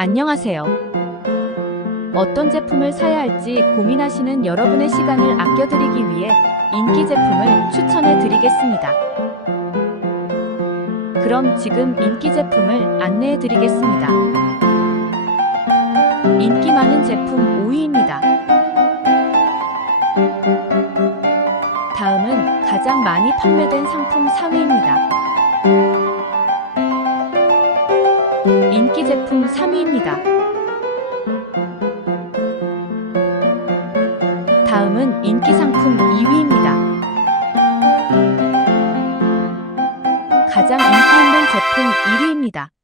안녕하세요. 어떤 제품을 사야 할지 고민하시는 여러분의 시간을 아껴드리기 위해 인기 제품을 추천해 드리겠습니다. 그럼 지금 인기 제품을 안내해 드리겠습니다. 인기 많은 제품 5위입니다. 다음은 가장 많이 판매된 상품 4위입니다. 인기 제품 3위입니다. 다음은 인기 상품 2위입니다. 가장 인기 있는 제품 1위입니다.